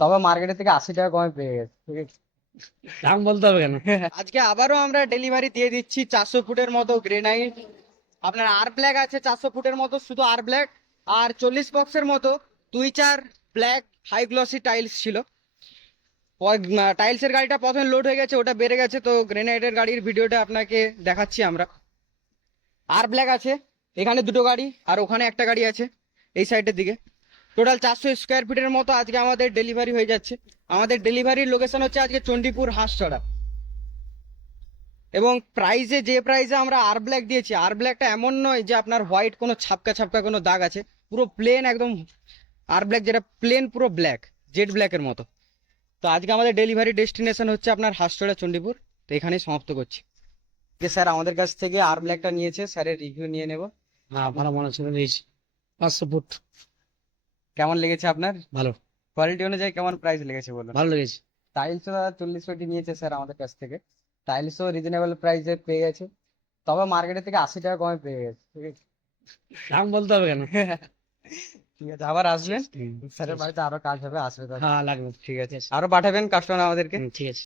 তবে মার্কেটের থেকে 80 টাকা কমে পেয়ে গেছে, ঠিক আছে। দাম বলতে হবে কেন? আজকে আবারও আমরা ডেলিভারি দিয়ে দিচ্ছি 400 ফুটের মতো গ্রেনাইট। আপনার আর ব্ল্যাক আছে 400 ফুটের মতো, শুধু আর ব্ল্যাক। আর 40 বক্সের মতো টুইচার ব্ল্যাক হাই গ্লসি টাইলস ছিল। টাইলসের গাড়িটা প্রথমে লোড হয়ে গেছে, ওটা বেড়ে গেছে, তো গ্রেনাইটের গাড়ির ভিডিওটা আপনাকে দেখাচ্ছি আমরা। আর ব্ল্যাক আছে এখানে দুটো গাড়ি, আর ওখানে একটা গাড়ি আছে এই সাইডের দিকে। টোটাল 400 স্কোয়ার ফিটের মতো আজকে আমাদের ডেলিভারি হয়ে যাচ্ছে। আমাদের ডেলিভারির লোকেশন হচ্ছে আজকে চণ্ডীপুর হাঁসছড়া। এবং প্রাইজে যে প্রাইজে আমরা আর ব্ল্যাক দিয়েছি, আর ব্ল্যাকটা এমন নয় যে আপনার হোয়াইট কোনো ছাপকা ছাপকা কোনো দাগ আছে, পুরো প্লেন একদম আর ব্ল্যাক, যেটা প্লেন পুরো ব্ল্যাক, জেড ব্ল্যাকের মতো। তো আজকে আমাদের ডেলিভারি ডেস্টিনেশন হচ্ছে আপনার হাঁসছড়া চণ্ডীপুর। তো এখানেই সমাপ্ত করছি। যে স্যার আমাদের কাছ থেকে আর ব্ল্যাকটা নিয়েছে, স্যারের রিভিউ নিয়ে নেব। হ্যাঁ, ভালো মনে ছিল নিয়েছি। 500 ফুট কেমন লেগেছে আপনার? ভালো, কোয়ালিটি অনুযায়ী কেমন প্রাইস লেগেছে বলুন? ভালো লেগেছে। টাইলসও 40 কোটি নিয়েছে স্যার আমাদের কাছ থেকে। টাইলসও রিজনেবল প্রাইসে পেয়ে গেছে, তবে মার্কেটের থেকে 80 টাকা কমে পেয়ে গেছে, ঠিক আছে। দাম বলতে হবে কেন? ঠিক আছে, আবার আসবেন। হুম, স্যারের বাড়িতে আরো কাজ হবে, আসবে তো। হ্যাঁ লাগবে। ঠিক আছে, আরো পাঠাবেন কাস্টমার আমাদেরকে। ঠিক আছে।